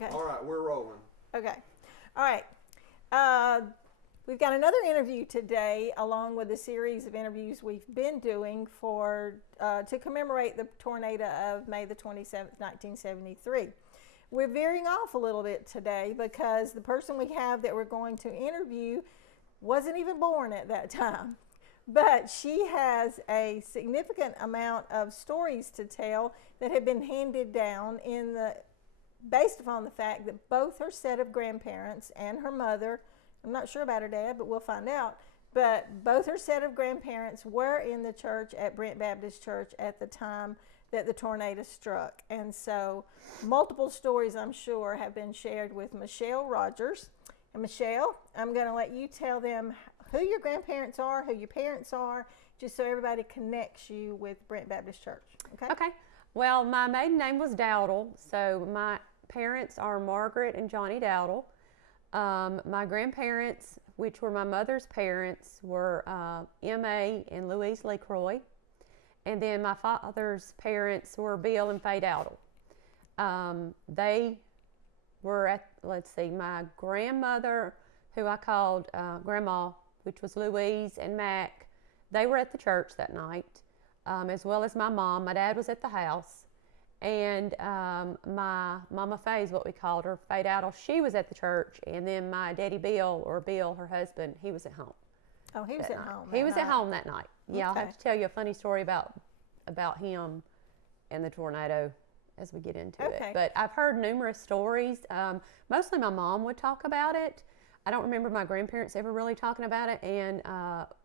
Okay. All right, we're rolling. Okay. All right. We've got another interview today, along with a series of interviews we've been doing to commemorate the tornado of May the 27th, 1973. We're veering off a little bit today because the person we have that we're going to interview wasn't even born at that time. But she has a significant amount of stories to tell that have been handed down based upon the fact that both her set of grandparents and her mother, I'm not sure about her dad, but we'll find out, but both her set of grandparents were in the church at Brent Baptist Church at the time that the tornado struck. And so multiple stories, I'm sure, have been shared with Michelle Rogers. And Michelle, I'm going to let you tell them who your grandparents are, who your parents are, just so everybody connects you with Brent Baptist Church. Okay? Okay. Well, my maiden name was Dowdle, so my parents are Margaret and Johnny Dowdle. My grandparents, which were my mother's parents, were M.A. and Louise LeCroy. And then my father's parents were Bill and Faye Dowdle. They were at, my grandmother, who I called Grandma, which was Louise, and Mac, they were at the church that night, as well as my mom. My dad was at the house. And my Mama Faye is what we called her, Faye Dowdle, she was at the church. And then my daddy Bill, or Bill, her husband, he was at home. Oh, he was at home. He was at home that night. Yeah, Okay. I'll have to tell you a funny story about him and the tornado as we get into Okay. it. But I've heard numerous stories. Mostly my mom would talk about it. I don't remember my grandparents ever really talking about it. And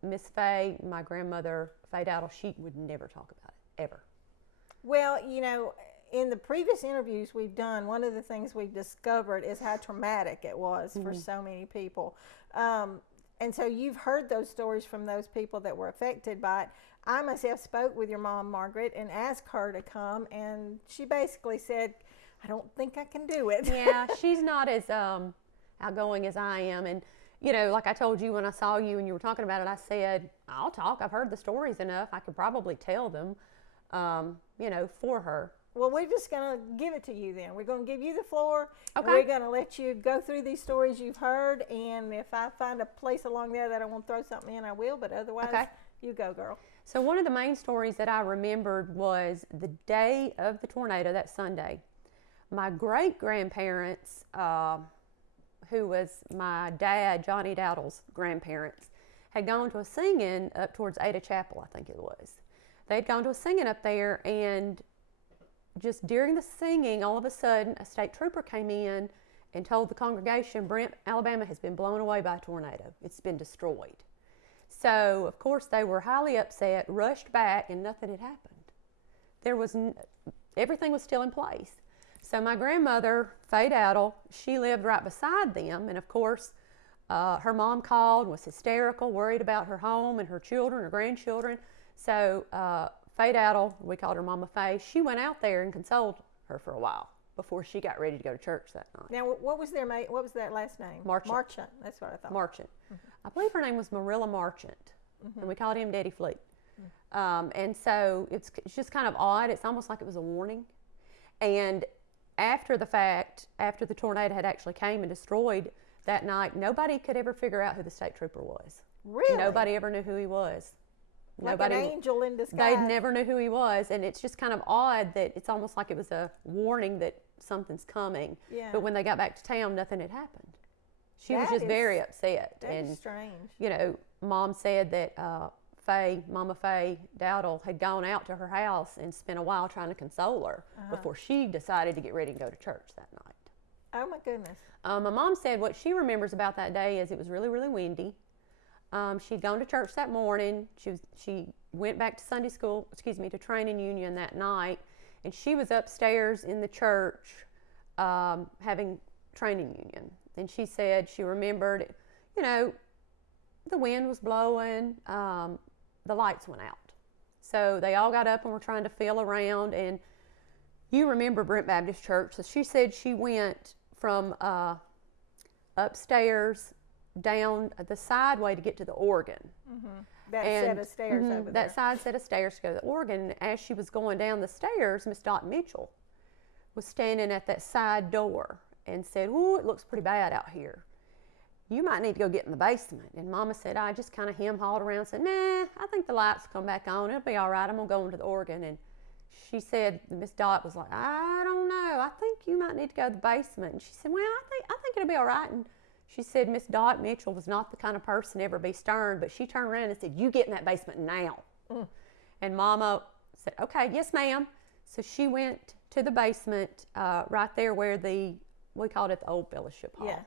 Miss Faye, my grandmother, Faye Dowdle, she would never talk about it, ever. Well, in the previous interviews we've done, one of the things we've discovered is how traumatic it was for so many people. And so you've heard those stories from those people that were affected by it. I myself spoke with your mom, Margaret, and asked her to come, and she basically said, I don't think I can do it. Yeah, she's not as outgoing as I am. And, like I told you when I saw you and you were talking about it, I said, I'll talk. I've heard the stories enough. I could probably tell them, for her. Well, we're just going to give it to you then. We're going to give you the floor. Okay. And we're going to let you go through these stories you've heard. And if I find a place along there that I want to throw something in, I will. But otherwise, Okay. You go, girl. So one of the main stories that I remembered was the day of the tornado, that Sunday. My great-grandparents, who was my dad, Johnny Dowdle's grandparents, had gone to a singing up towards Ada Chapel, I think it was. They'd gone to a singing up there, and just during the singing, all of a sudden, a state trooper came in and told the congregation, Brent, Alabama has been blown away by a tornado. It's been destroyed. So, of course, they were highly upset, rushed back, and nothing had happened. Everything was still in place. So my grandmother, Faye Dowdle, she lived right beside them, and of course, her mom called, was hysterical, worried about her home and her children, her grandchildren. So Faye Dowdle, we called her Mama Faye, she went out there and consoled her for a while before she got ready to go to church that night. Now, what was that last name? Marchant. Marchant. That's what I thought. Marchant. Mm-hmm. I believe her name was Marilla Marchant, and we called him Daddy Fleet. And so it's just kind of odd. It's almost like it was a warning. And after the fact, after the tornado had actually came and destroyed that night, nobody could ever figure out who the state trooper was. Really? Nobody ever knew who he was. Like an angel in disguise. They never knew who he was, and it's just kind of odd that it's almost like it was a warning that something's coming. Yeah. But when they got back to town, nothing had happened. She was just very upset. That is strange. Mom said that Mama Faye Dowdle had gone out to her house and spent a while trying to console her before she decided to get ready to go to church that night. Oh my goodness. My mom said what she remembers about that day is it was really, really windy. She'd gone to church that morning. She went back to to training union that night, and she was upstairs in the church having training union. And she said she remembered, the wind was blowing, the lights went out. So they all got up and were trying to feel around, and you remember Brent Baptist Church. So she said she went from upstairs down the sideway to get to the organ. Mm-hmm. That set of stairs over there. That side set of stairs to go to the organ. As she was going down the stairs, Miss Dot Mitchell was standing at that side door. and said, "Ooh, it looks pretty bad out here. You might need to go get in the basement." And Mama said, I just kind of hem-hawed around and said, "Nah, I think the lights will come back on. It'll be all right. I'm going to go into the organ." And she said, Miss Dot was like, "I don't know. I think you might need to go to the basement." And she said, "Well, I think it'll be all right." And she said Miss Dot Mitchell was not the kind of person to ever be stern, but she turned around and said, "You get in that basement now." And Mama said, "Okay, yes, ma'am." So she went to the basement right there where we called it the old fellowship hall. Yeah.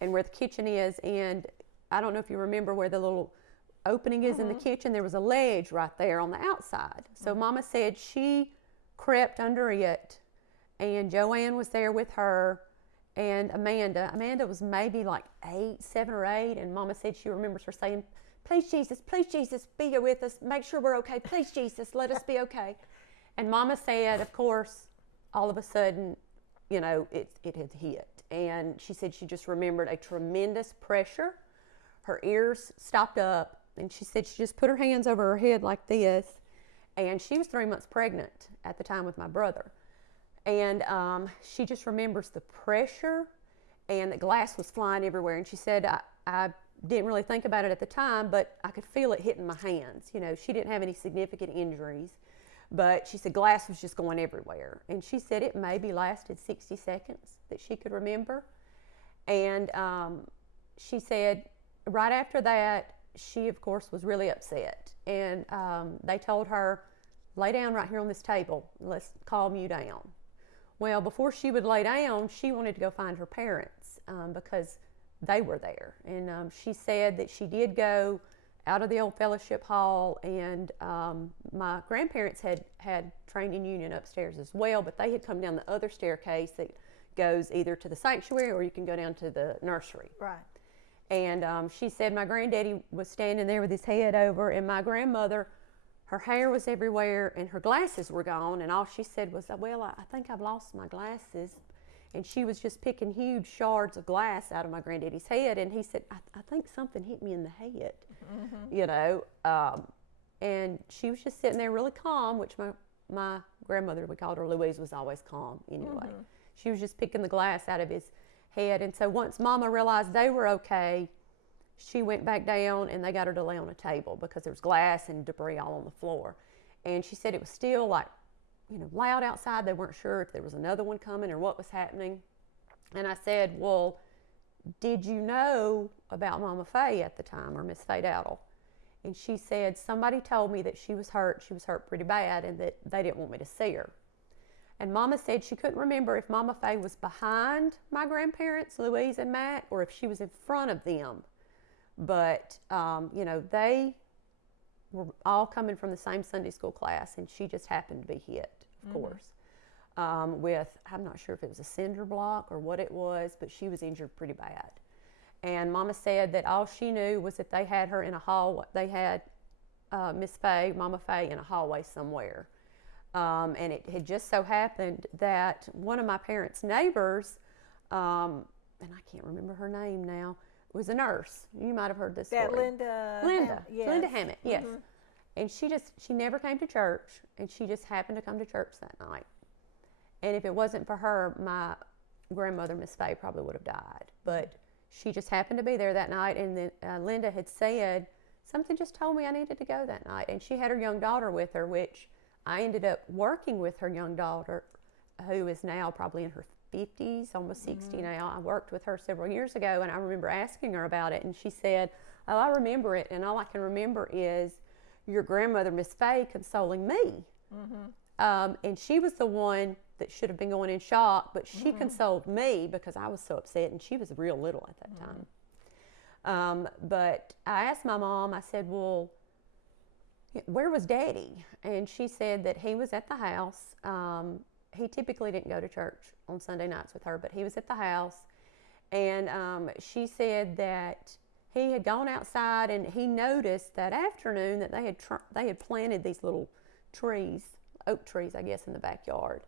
And where the kitchen is. And I don't know if you remember where the little opening is in the kitchen. There was a ledge right there on the outside. So Mama said she crept under it, and Joanne was there with her, and Amanda was maybe like 7 or 8, and Mama said she remembers her saying, please Jesus, be here with us. Make sure we're okay. Please, Jesus, let us be okay." And Mama said, of course, all of a sudden, you know, it had hit. And she said she just remembered a tremendous pressure. Her ears stopped up, and she said she just put her hands over her head like this. And she was 3 months pregnant at the time with my brother. And she just remembers the pressure, and the glass was flying everywhere. And she said, I didn't really think about it at the time, but I could feel it hitting my hands. You know, she didn't have any significant injuries, but she said glass was just going everywhere. And she said it maybe lasted 60 seconds that she could remember. And she said right after that, she, of course, was really upset. And they told her, "Lay down right here on this table. Let's calm you down." Well, before she would lay down, she wanted to go find her parents because they were there. And she said that she did go out of the old fellowship hall, and my grandparents had training union upstairs as well, but they had come down the other staircase that goes either to the sanctuary or you can go down to the nursery. Right. And she said my granddaddy was standing there with his head over, and my grandmother, her hair was everywhere and her glasses were gone, and all she said was, "Well, I think I've lost my glasses." And she was just picking huge shards of glass out of my granddaddy's head, and he said, I think something hit me in the head, you know. And she was just sitting there really calm, which my grandmother, we called her Louise, was always calm anyway. She was just picking the glass out of his head. And so once Mama realized they were okay, she went back down, and they got her to lay on a table because there was glass and debris all on the floor. And she said it was still like, you know, loud outside. They weren't sure if there was another one coming or what was happening. And I said, "Well, did you know about Mama Faye at the time, or Miss Faye Dowdle?" And she said, "Somebody told me that she was hurt pretty bad, and that they didn't want me to see her." And Mama said she couldn't remember if Mama Faye was behind my grandparents, Louise and Matt, or if she was in front of them. But, you know, they were all coming from the same Sunday school class, and she just happened to be hit, of course, with, I'm not sure if it was a cinder block or what it was, but she was injured pretty bad. And Mama said that all she knew was that they had her in a hallway. They had Miss Faye, Mama Faye, in a hallway somewhere. And it had just so happened that one of my parents' neighbors, and I can't remember her name now, was a nurse. You might have heard this story. Linda. Yes. Linda Hammett, yes. And she never came to church, and she just happened to come to church that night. And if it wasn't for her, my grandmother, Miss Faye, probably would have died. But she just happened to be there that night, and then Linda had said, "Something just told me I needed to go that night." And she had her young daughter with her, which I ended up working with her young daughter, who is now probably in her 50s, almost 60 now. I worked with her several years ago, and I remember asking her about it, and she said, "Oh, I remember it, and all I can remember is your grandmother, Miss Faye, consoling me." And she was the one that should have been going in shock, but she consoled me because I was so upset, and she was real little at that time. But I asked my mom, I said, "Well, where was Daddy?" And she said that he was at the house. He typically didn't go to church on Sunday nights with her, but he was at the house. And she said that he had gone outside, and he noticed that afternoon that they had planted these little trees, oak trees, I guess, in the backyard.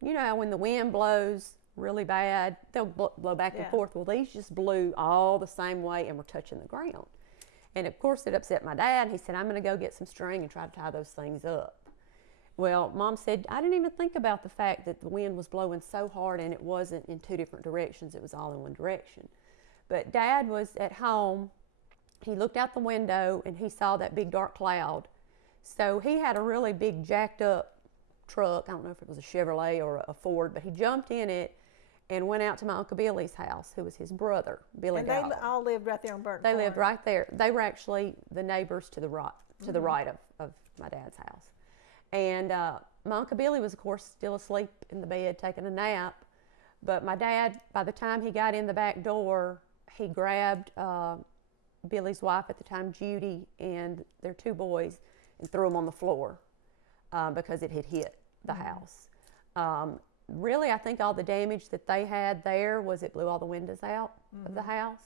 You know how when the wind blows really bad, they'll blow back and forth. Well, these just blew all the same way and were touching the ground. And of course, it upset my dad. He said, "I'm going to go get some string and try to tie those things up." Well, Mom said, I didn't even think about the fact that the wind was blowing so hard and it wasn't in two different directions, it was all in one direction. But Dad was at home, he looked out the window and he saw that big dark cloud. So he had a really big jacked up truck, I don't know if it was a Chevrolet or a Ford, but he jumped in it and went out to my Uncle Billy's house, who was his brother, Billy And Dowell. they all lived right there on Burton They Corner. lived right there. They were actually the neighbors to the right, the right of my dad's house. And my Uncle Billy was, of course, still asleep in the bed taking a nap. But my dad, by the time he got in the back door, he grabbed Billy's wife at the time, Judy, and their two boys, and threw them on the floor because it had hit the house. Really, I think all the damage that they had there was it blew all the windows out of the house.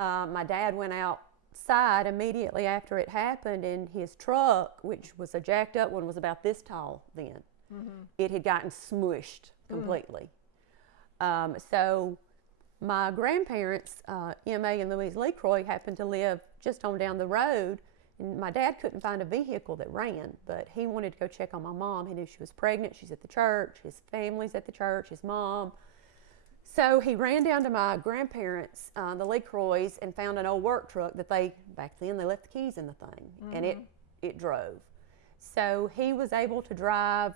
My dad went outside immediately after it happened, and his truck, which was a jacked up one, was about this tall then. It had gotten smushed completely. So my grandparents, Emma and Louise LeCroy, happened to live just on down the road. And my dad couldn't find a vehicle that ran, but he wanted to go check on my mom. He knew she was pregnant. She's at the church. His family's at the church, his mom. So he ran down to my grandparents, the LeCroys, and found an old work truck that back then, they left the keys in the thing, and it drove. So he was able to drive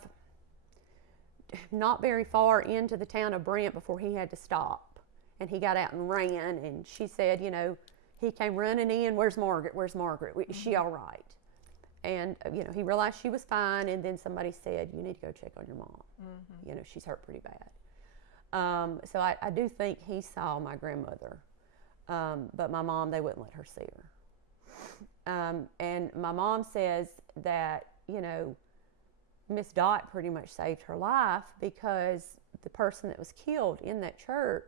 not very far into the town of Brent before he had to stop. And he got out and ran, and she said, you know, he came running in, where's Margaret, where's Margaret, is she all right? And, you know, he realized she was fine, and then somebody said, you need to go check on your mom. You know, she's hurt pretty bad. So I do think he saw my grandmother, but my mom, they wouldn't let her see her. And my mom says that, you know, Miss Dot pretty much saved her life because the person that was killed in that church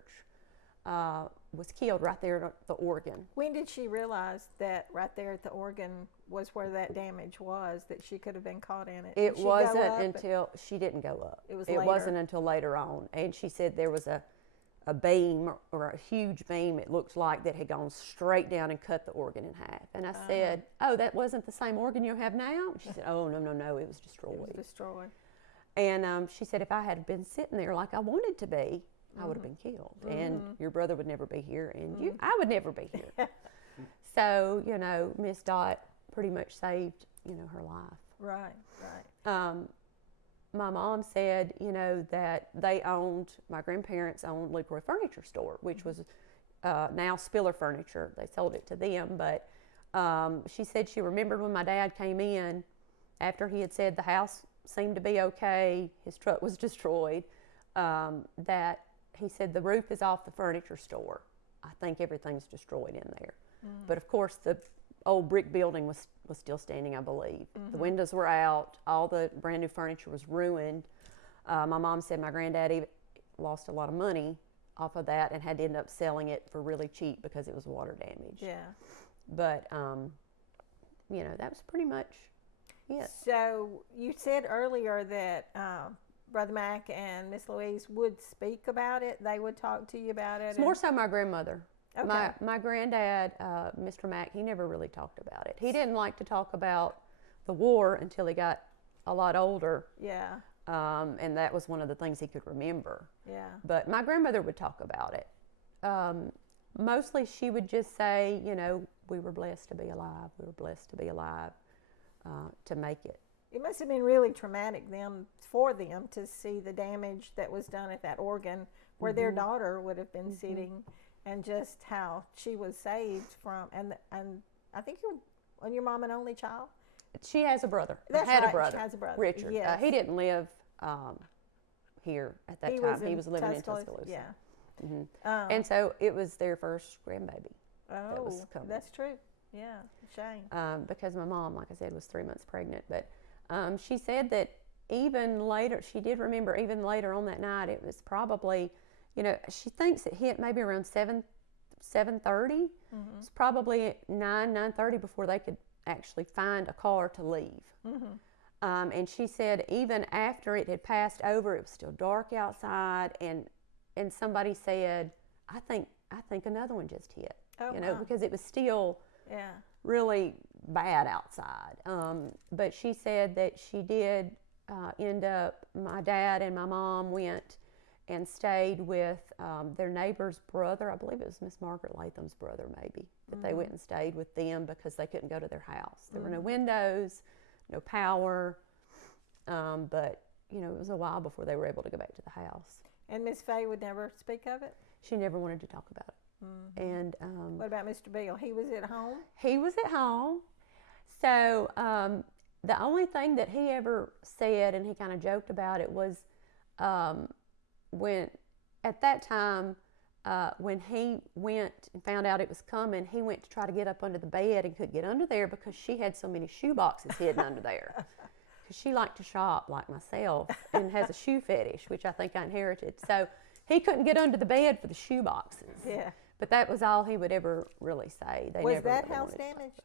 was killed right there at the organ. When did she realize that right there at the organ was where that damage was, that she could have been caught in it? It wasn't until she didn't go up. It wasn't until later on. And she said there was a beam or a huge beam, it looked like, that had gone straight down and cut the organ in half. And I said, oh, that wasn't the same organ you have now? And she said, oh, no, it was destroyed. It was destroyed. And she said, if I had been sitting there like I wanted to be, I would have been killed, and your brother would never be here, and I would never be here. So, you know, Miss Dot pretty much saved, you know, her life. Right. My mom said, you know, that my grandparents owned LeCroy Furniture Store, which was now Spiller Furniture. They sold it to them, but she said she remembered when my dad came in, after he had said the house seemed to be okay, his truck was destroyed, that he said the roof is off the furniture store. I think everything's destroyed in there. But of course the old brick building was still standing, I believe. The windows were out, all the brand new furniture was ruined. My mom said my granddad even lost a lot of money off of that and had to end up selling it for really cheap because it was water damage. Yeah. But, you know, that was pretty much it. So you said earlier that Brother Mac and Miss Louise would speak about it. They would talk to you about it. It's more so my grandmother. Okay. My granddad, Mr. Mack, he never really talked about it. He didn't like to talk about the war until he got a lot older. Yeah. And that was one of the things he could remember. Yeah. But my grandmother would talk about it. Mostly she would just say, you know, we were blessed to be alive. We were blessed to be alive to make it. It must have been really traumatic for them to see the damage that was done at that organ where their daughter would have been sitting, and just how she was saved from, and I think your mom an only child? She has a brother. That's had right. a brother. She has a brother. Richard. Yes. He didn't live here at that time. He was living in Tuscaloosa. Yeah. And so it was their first grandbaby. That was coming. That's true. Yeah, shame. Because my mom, like I said, was 3 months pregnant. But she said that even later, she did remember even later on that night, it was probably, you know, she thinks it hit maybe around 7:30. It's probably 9:30 before they could actually find a car to leave. And she said even after it had passed over, it was still dark outside, and somebody said, I think another one just hit. Oh, you know, wow. because it was still really bad outside. But she said that she did end up, my dad and my mom went and stayed with their neighbor's brother. I believe it was Miss Margaret Latham's brother, maybe, that they went and stayed with them because they couldn't go to their house. There were no windows, no power, but, you know, it was a while before they were able to go back to the house. And Miss Fay would never speak of it? She never wanted to talk about it. And what about Mr. Beale? He was at home? He was at home. So the only thing that he ever said, and he kind of joked about it, was when at that time when he went and found out it was coming, he went to try to get up under the bed and couldn't get under there because she had so many shoe boxes hidden under there. Because she liked to shop like myself and has a shoe fetish, which I think I inherited. So he couldn't get under the bed for the shoe boxes. Yeah. But that was all he would ever really say. They Was never that really house wanted to talk damaged? about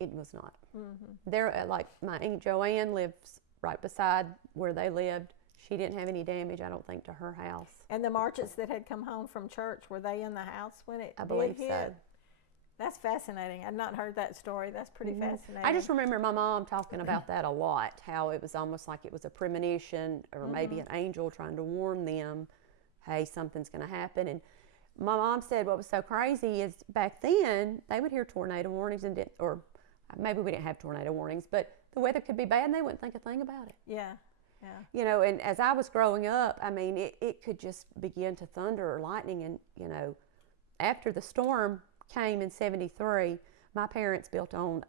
it. It was not. There, like my Aunt Joanne lives right beside where they lived. She didn't have any damage, I don't think, to her house. And the Marchets that had come home from church, were they in the house when it I believe did so. hit? That's fascinating. I'd not heard that story. That's pretty fascinating. I just remember my mom talking about that a lot, how it was almost like it was a premonition or maybe an angel trying to warn them, hey, something's going to happen. And my mom said what was so crazy is back then they would hear tornado warnings or maybe we didn't have tornado warnings, but the weather could be bad and they wouldn't think a thing about it. Yeah, yeah. You know, and as I was growing up, I mean, it could just begin to thunder or lightning. And, you know, after the storm came in '73, my parents built on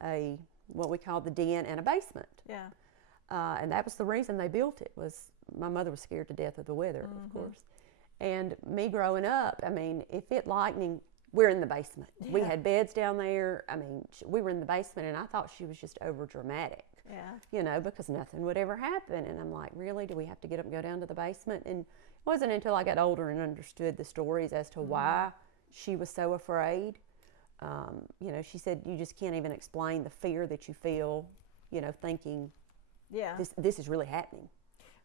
what we called the den and a basement. Yeah. And that was the reason they built it, was my mother was scared to death of the weather, of course. And me growing up, I mean, if it lightning, we're in the basement. Yeah. We had beds down there. I mean, we were in the basement, and I thought she was just over dramatic. Yeah. You know, because nothing would ever happen. And I'm like, really? Do we have to get up and go down to the basement? And it wasn't until I got older and understood the stories as to why she was so afraid. You know, she said, you just can't even explain the fear that you feel, you know, thinking this is really happening.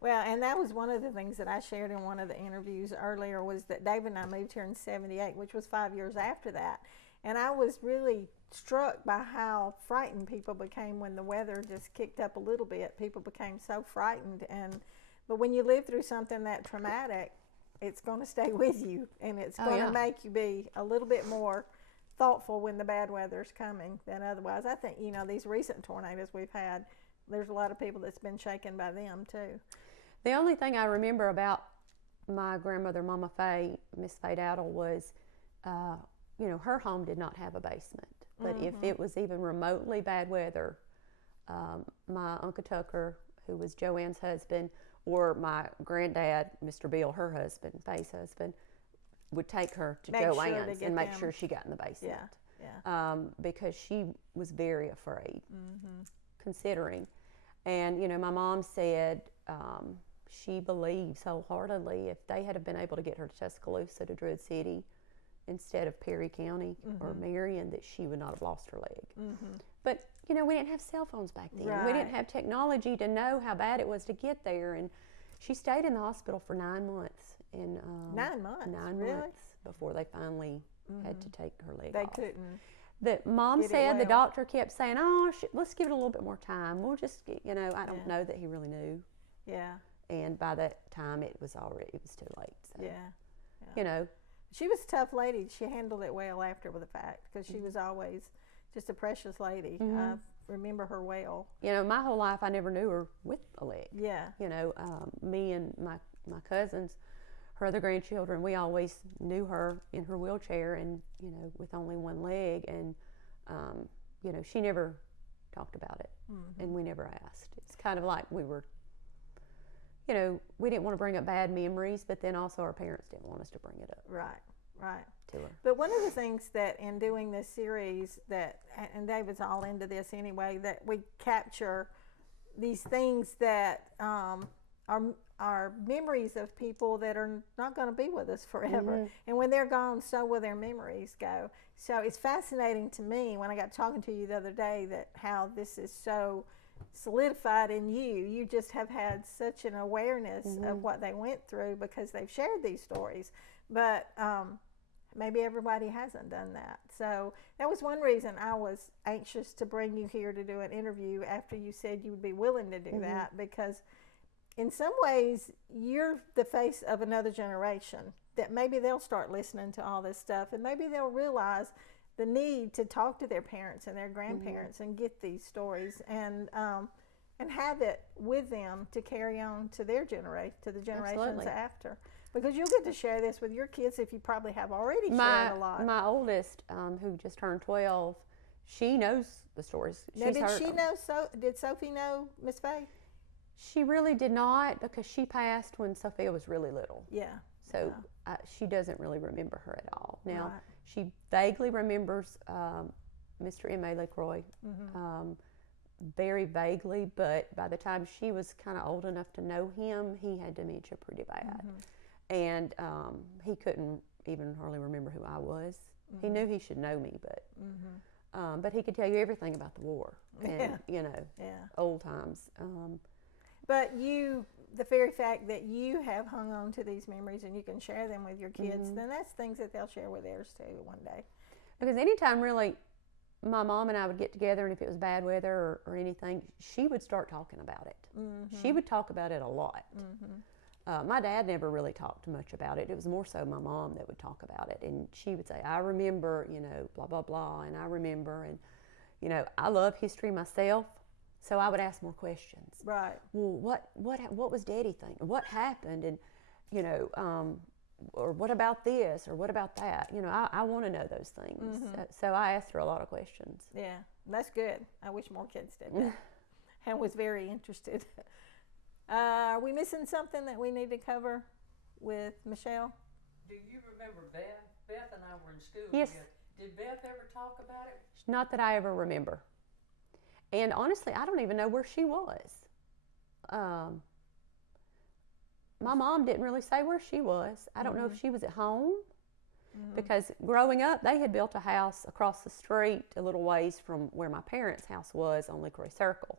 Well, and that was one of the things that I shared in one of the interviews earlier, was that David and I moved here in '78, which was 5 years after that. And I was really struck by how frightened people became when the weather just kicked up a little bit. People became so frightened. But when you live through something that traumatic, it's going to stay with you, and it's going to make you be a little bit more thoughtful when the bad weather's coming than otherwise. I think, you know, these recent tornadoes we've had, there's a lot of people that's been shaken by them too. The only thing I remember about my grandmother, Mama Fay, Miss Fay Dowdle, was, you know, her home did not have a basement. But if it was even remotely bad weather, my Uncle Tucker, who was Joanne's husband, or my granddad, Mr. Beale, her husband, Fay's husband, would take her to Joanne's and make sure she got in the basement. Because she was very afraid, considering. And, you know, my mom said she believes wholeheartedly if they had been able to get her to Tuscaloosa, to Druid City, instead of Perry County or Marion, that she would not have lost her leg. But, you know, we didn't have cell phones back then. Right. We didn't have technology to know how bad it was to get there. And she stayed in the hospital for 9 months. And 9 months? 9 really? months before they finally had to take her leg They off. couldn't. The mom Get it said the well. doctor kept saying, "Oh, let's give it a little bit more time. We'll just, you know." I don't know that he really knew. Yeah. And by that time, it was too late. So, Yeah. you know, She was a tough lady. She handled it well after the fact, because she was always just a precious lady. I remember her well. You know, my whole life I never knew her with a leg. Yeah. You know, me and my cousins, her other grandchildren, we always knew her in her wheelchair and, you know, with only one leg. And, you know, she never talked about it, and we never asked. It's kind of like we were, you know, we didn't want to bring up bad memories, but then also our parents didn't want us to bring it up. Right. Right. To her. But one of the things that in doing this series that, and David's all into this anyway, that we capture these things that are memories of people that are not going to be with us forever. And when they're gone, so will their memories go. So it's fascinating to me when I got talking to you the other day that how this is so solidified in you. You just have had such an awareness of what they went through because they've shared these stories. But maybe everybody hasn't done that. So that was one reason I was anxious to bring you here to do an interview after you said you would be willing to do that, because in some ways you're the face of another generation that maybe they'll start listening to all this stuff, and maybe they'll realize the need to talk to their parents and their grandparents and get these stories and have it with them to carry on to their generation, to the generations Absolutely. after. Because you'll get to share this with your kids if you probably have already shared a lot. My oldest, who just turned 12, she knows the stories. Now, She's did heard she them. know? Did Sophie know Miss Faye? She really did not, because she passed when Sophia was really little. Yeah. So she doesn't really remember her at all. Now, Right. she vaguely remembers Mr. M.A. LeCroy, very vaguely, but by the time she was kind of old enough to know him, he had dementia pretty bad. And he couldn't even hardly remember who I was. He knew he should know me, but he could tell you everything about the war and, old times. But the very fact that you have hung on to these memories and you can share them with your kids, then that's things that they'll share with theirs too one day. Because anytime really my mom and I would get together, and if it was bad weather or anything, she would start talking about it. She would talk about it a lot. My dad never really talked much about it. It was more so my mom that would talk about it. And she would say, I remember, blah, blah, blah, and I remember. And, I love history myself, so I would ask more questions. Right. Well, what was Daddy think? What happened? And, or what about this? Or what about that? I want to know those things. So I asked her a lot of questions. Yeah, that's good. I wish more kids did that. And was very interested. Are we missing something that we need to cover with Michelle? Do you remember Beth? Beth and I were in school Yes. together. Did Beth ever talk about it? Not that I ever remember. And honestly, I don't even know where she was. My mom didn't really say where she was. I don't know if she was at home, because growing up, they had built a house across the street a little ways from where my parents' house was on LeCroy Circle.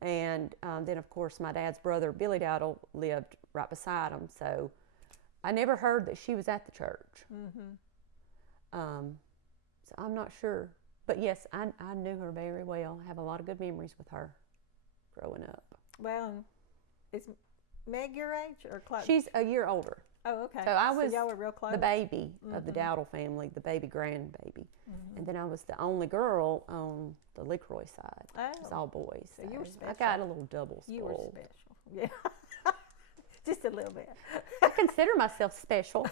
And then, of course, my dad's brother, Billy Dowdle, lived right beside him. So I never heard that she was at the church. So I'm not sure. But yes, I knew her very well. I have a lot of good memories with her growing up. Well, is Meg your age or close? She's a year older. Oh, okay. So I was y'all were real close. the baby of the Dowdle family, the baby grandbaby. And then I was the only girl on the LeCroy side. It was all boys. So you were I special. got a little double spoiled. You were special. Yeah. Just a little bit. I consider myself special.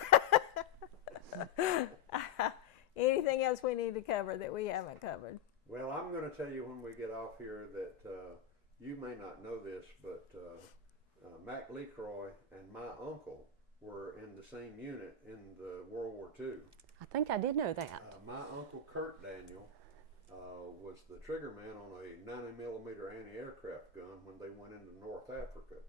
Anything else we need to cover that we haven't covered? Well, I'm going to tell you when we get off here that you may not know this, but Mac LeCroy and my uncle were in the same unit in the World War II. I think I did know that. My uncle Kurt Daniel was the trigger man on a 90mm anti-aircraft gun when they went into North Africa.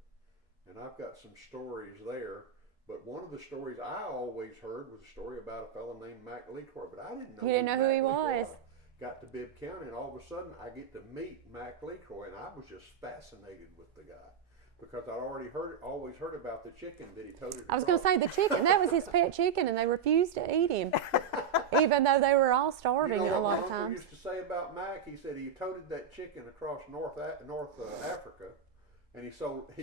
And I've got some stories there, but one of the stories I always heard was a story about a fellow named Mac LeCroy, but I didn't know You didn't know who he was. Got to Bibb County, and all of a sudden I get to meet Mac LeCroy, and I was just fascinated with the guy because I'd always heard about the chicken that he toted. I was going to say the chicken. That was his pet chicken, and they refused to eat him, even though they were all starving you know a what lot my of uncle times. used to say about Mac? He said he toted that chicken across North Africa, and he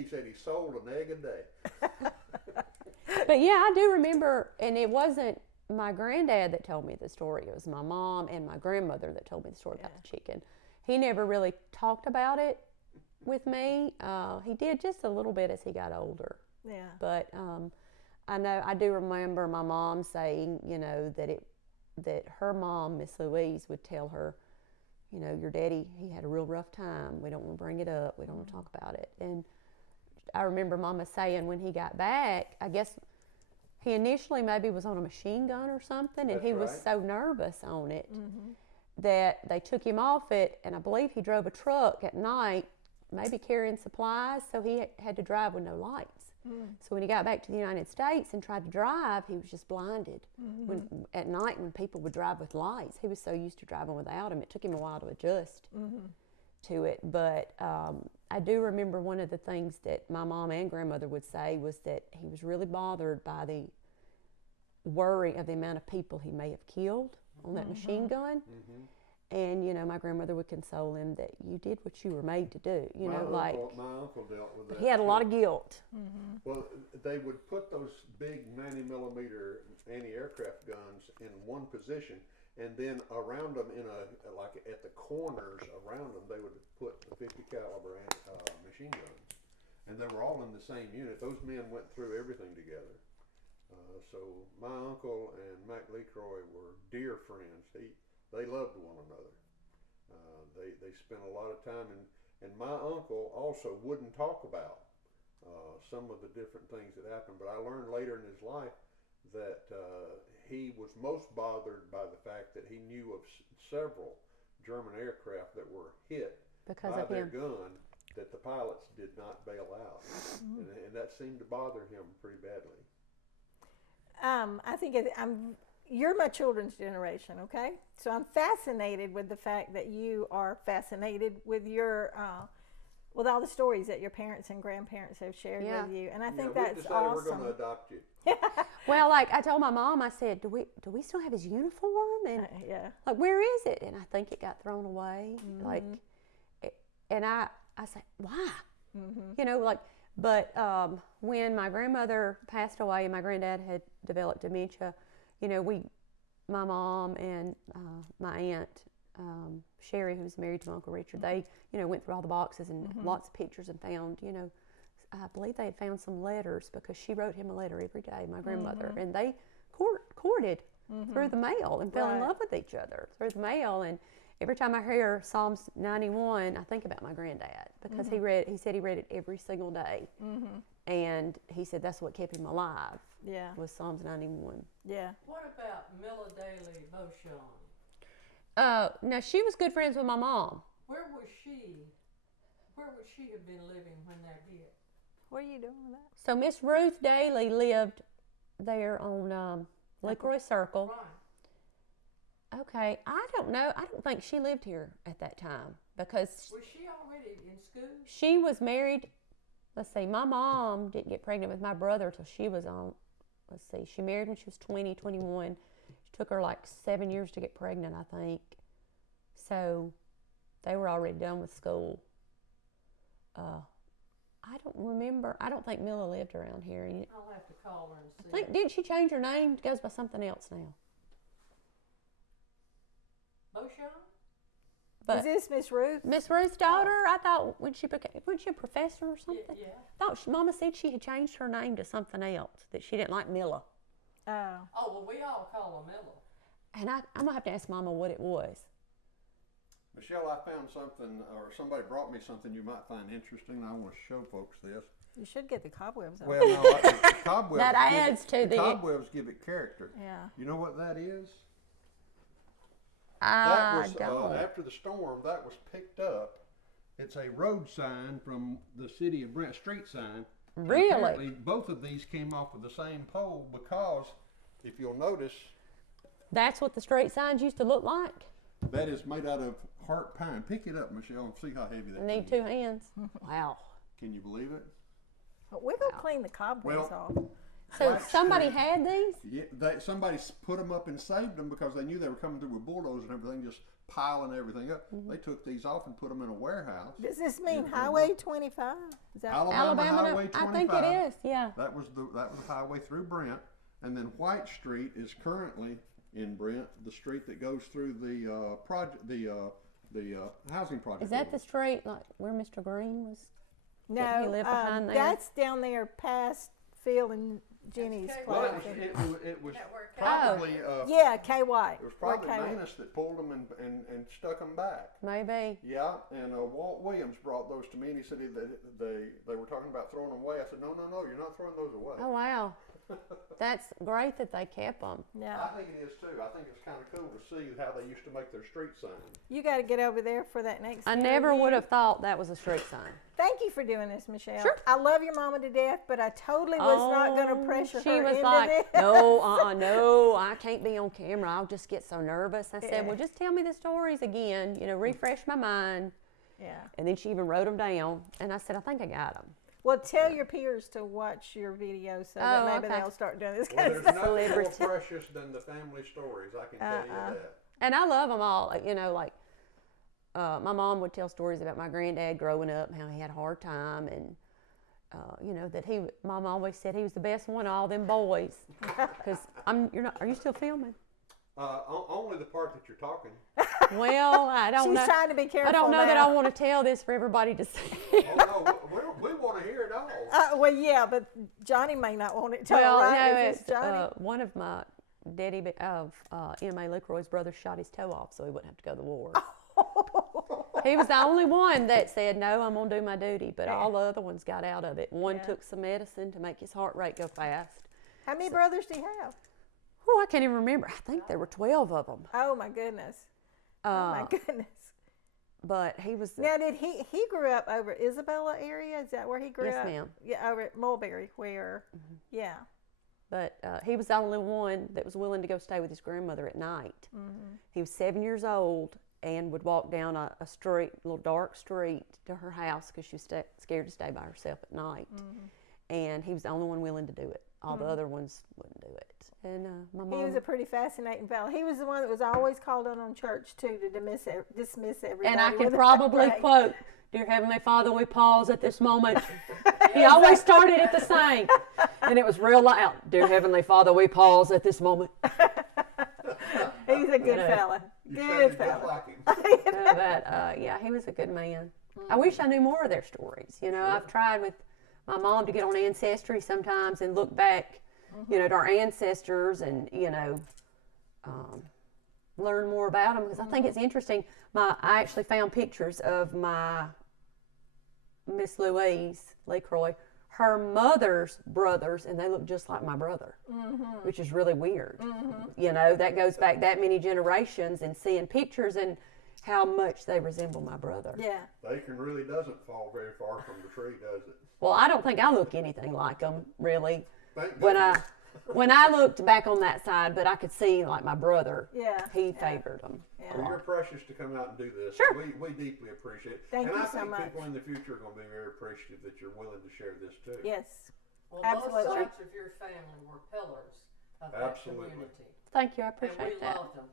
said he sold an egg a day. But yeah, I do remember, and it wasn't my granddad that told me the story. It was my mom and my grandmother that told me the story about the chicken. He never really talked about it with me. He did just a little bit as he got older. Yeah. But I do remember my mom saying, that her mom, Miss Louise, would tell her, your daddy, he had a real rough time. We don't want to bring it up. We don't want to talk about it. And I remember Mama saying when he got back, I guess he initially maybe was on a machine gun or something, and That's he was right. so nervous on it that they took him off it, and I believe he drove a truck at night, maybe carrying supplies, so he had to drive with no lights. So when he got back to the United States and tried to drive, he was just blinded. At night when people would drive with lights, he was so used to driving without them, it took him a while to adjust to it. But I do remember one of the things that my mom and grandmother would say was that he was really bothered by the worry of the amount of people he may have killed on that machine gun. And, you know, my grandmother would console him that you did what you were made to do, you know, like. My uncle dealt with that. He had a lot of guilt. Well, they would put those big 90mm anti-aircraft guns in one position, and then around them, like at the corners around them, they would put the 50 caliber machine guns, and they were all in the same unit. Those men went through everything together. So my uncle and Mac LeCroy were dear friends. They loved one another. They spent a lot of time, and my uncle also wouldn't talk about some of the different things that happened. But I learned later in his life that he was most bothered by the fact that he knew of several German aircraft that were hit Because Mm-hmm. by of their him. gun, that the pilots did not bail out, and that seemed to bother him pretty badly. I think you're my children's generation, okay? So I'm fascinated with the fact that you are fascinated with your, with all the stories that your parents and grandparents have shared Yeah. with you, and I think we that's decided we're awesome. going to adopt you. Well, like I told my mom, I said, do we still have his uniform? And Yeah. like, where is it? And I think it got thrown away. Like, and I said, why? You know, like, but when my grandmother passed away and my granddad had developed dementia, you know, my mom and my aunt, Sherry, who's married to my Uncle Richard, they, you know, went through all the boxes and lots of pictures and found, you know, I believe they had found some letters because she wrote him a letter every day, my grandmother, and they courted through the mail and fell in Right. love with each other through the mail. And every time I hear Psalms 91, I think about my granddad because he said he read it every single day. And he said that's what kept him alive Yeah. was Psalms 91. Yeah. What about Milla Daly Beauchamp? Now, she was good friends with my mom. Where would she have been living when that hit? What are you doing with that? So Miss Ruth Daly lived there on LeCroy Circle. Right. Okay, I don't know. I don't think she lived here at that time because Was she already in school? she was married. Let's see, my mom didn't get pregnant with my brother till she was on, let's see, she married when she was 20, 21. It took her like 7 years to get pregnant, I think. So they were already done with school. I don't remember. I don't think Milla lived around here. I'll have to call her and see. I think, didn't she change her name? It goes by something else now. Beauchamp? But Is this Miss Ruth? Miss Ruth's daughter, I thought wasn't she a professor or Yeah, something? yeah. I thought Mama said she had changed her name to something else, that she didn't like Milla. Oh. Oh, well, we all call her Milla. And I'm gonna have to ask Mama what it was. Michelle, I found something, or somebody brought me something you might find interesting. I want to show folks this. You should get the cobwebs off. Well, no, the cobwebs. That give adds it, to the- cobwebs give it character. Yeah. You know what that is? I That was don't. after the storm. That was picked up. It's a road sign from the city of Brent, street sign. And Really? apparently, both of these came off of the same pole because, if you'll notice, That's what the street signs used to look like. that is made out of heart pine. Pick it up, Michelle, and see how heavy that I need thing 2 is. hands. Wow. Can you believe it? But we're going to clean the cobwebs off. So Black somebody Street. had these? Yeah, somebody put them up and saved them because they knew they were coming through with bulldozers and everything, just piling everything up. They took these off and put them in a warehouse. Does this mean Yeah, Highway 25? Is that Alabama Highway 25. I think it is. Yeah. That was the highway through Brent, and then White Street is currently in Brent, the street that goes through the housing project. Is that the street like where Mr. Green was? No, he lived behind there? that's down there past Phil and Jenny's That's Well, place. it was That worked probably Yeah, K. White. it was Or probably K. Manus that pulled them and stuck them back. Maybe. Yeah, and Walt Williams brought those to me, and he said they were talking about throwing them away. I said, no, you're not throwing those away. Oh, wow. That's great that they kept them. Yeah. I think it is too. I think it's kind of cool to see how they used to make their street signs. You got to get over there for that next I never interview. would have thought that was a street sign. Thank you for doing this, Michelle. Sure. I love your mama to death, but I totally was not going to pressure she her was into like, this. no, I can't be on camera. I'll just get so nervous. I said, Yeah. well, just tell me the stories again, refresh my mind. Yeah. And then she even wrote them down. And I said, I think I got them. Well, tell your peers to watch your videos so that maybe okay. they'll start doing this Well, kind of there's stuff. nothing more Celebrity. precious than the family stories. I can tell you that. And I love them all. You know, like my mom would tell stories about my granddad growing up and how he had a hard time, and you know that Mom always said he was the best one of all them boys. Because you're not. Are you still filming? Only the part that you're talking. Well, I don't She's know. trying to be careful I don't know that now. I want to tell this for everybody to see. Oh no, we want to hear it all. Well, yeah, but Johnny may not want it told, Well, right? no, If it's Johnny. one of my daddy of M.A. LeCroy's brothers shot his toe off so he wouldn't have to go to the war. He was the only one that said, no, I'm going to do my duty, but all the other ones got out of it. One took some medicine to make his heart rate go fast. How many brothers do you have? Oh, I can't even remember. I think there were 12 of them. Oh my goodness. Oh my goodness. But he was... Now, did he grew up over Isabella area? Is that where he grew Yes, up? ma'am. Yeah, over at Mulberry, where, yeah. But he was the only one that was willing to go stay with his grandmother at night. He was 7 years old and would walk down a street, a little dark street, to her house because she was scared to stay by herself at night. And he was the only one willing to do it. All the other ones wouldn't do it. And my mom... He was a pretty fascinating fellow. He was the one that was always called on church, too, to dismiss everybody. And I can with a probably pray. quote, Dear Heavenly Father, we pause at this moment. He always started at the same. And it was real loud. Dear Heavenly Father, we pause at this moment. He's a good fella. You Good sounded just fella. like him. But yeah, he was a good man. I wish I knew more of their stories. You know, I've tried with my mom to get on Ancestry sometimes and look back, you know, to our ancestors and, you know, learn more about them because I think it's interesting. I actually found pictures of my Miss Louise LeCroy, her mother's brothers, and they look just like my brother, which is really weird. You know, that goes back that many generations and seeing pictures and how much they resemble my brother. Yeah. Bacon really doesn't fall very far from the tree, does it? Well, I don't think I look anything like them, really. Thank When goodness. when I looked back on that side, but I could see like my brother. Yeah. He favored them. Well, you're precious to come out and do this. Sure. We deeply appreciate it. Thank and you I so think much. people in the future are going to be very appreciative that you're willing to share this too. Yes. Well, Absolutely. both sides of your family were pillars of that Absolutely. community. Thank you. I And appreciate we that. loved them.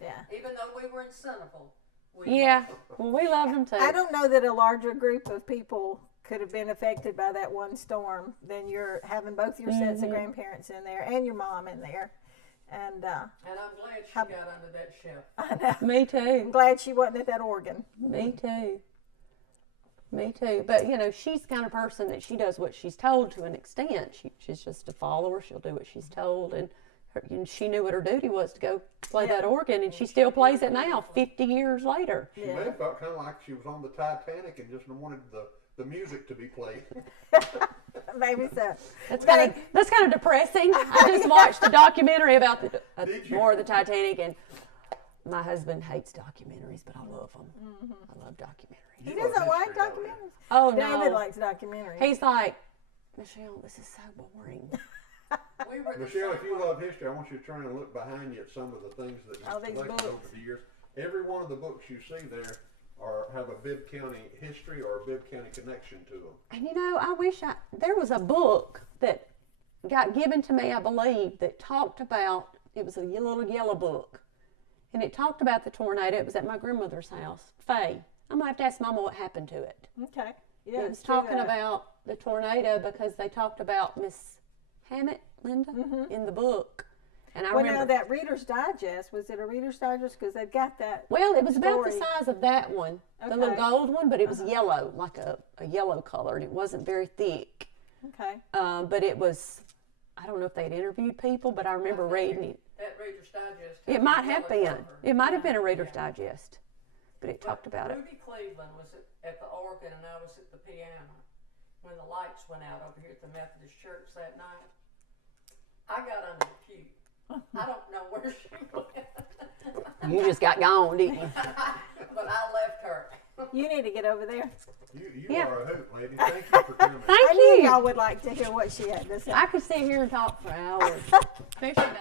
Yeah. Even though we were in Centreville, we Yeah. loved them. Well, we love them too. I don't know that a larger group of people could have been affected by that one storm than you're having both your sets of grandparents in there and your mom in there. And And I'm glad she How- got under that shelf. I know. Me I'm too. glad she wasn't at that organ. Me too. Me too. But you know, she's the kind of person that she does what she's told to an extent. She's just a follower. She'll do what she's told, and she knew what her duty was to go play that organ, and she still plays it now, 50 years later. She may have felt kind of like she was on the Titanic and just wanted the music to be played. Maybe so. That's kind of depressing. I just watched a documentary about Did you? more of the Titanic, and my husband hates documentaries, but I love them. I love documentaries. He You love doesn't like history, don't you? documentaries. Oh David no, likes documentaries. he's like, Michelle, this is so boring. We were the Michelle, if same you way. love history, I want you to turn and look behind you at some of the things that Oh, you've these collected books. over the years. Every one of the books you see there have a Bibb County history or a Bibb County connection to them. And you know, I wish there was a book that got given to me, I believe, that talked about, it was a little yellow book, and it talked about the tornado. It was at my grandmother's house, Faye. I'm gonna have to ask Mama what happened to it. Okay. Yeah. It was do talking that. about the tornado because they talked about Miss Hammett, Linda, in the book. And I Well, remember. now that Reader's Digest, was it a Reader's Digest? Because they've got that. Well, it was about the story. size of that one, the little Okay. gold one, but it was yellow, like a yellow color, and it wasn't very thick. Okay. But it was, I don't know if they'd interviewed people, but I remember reading it. That Reader's Digest. It has might a have yellow been. cover. It might have Yeah, been a Reader's yeah. Digest, but it But talked about it. Ruby Cleveland was at the organ and I was at the piano when the lights went out over here at the Methodist Church that night. I got under the pew. I don't know where she went, You just got gone, didn't you? but I left her. You need to get over there. You Yeah. are a hoot, lady. Thank you for coming. Thank I knew you. y'all would like to hear what she had to say. I could sit here and talk for hours, especially about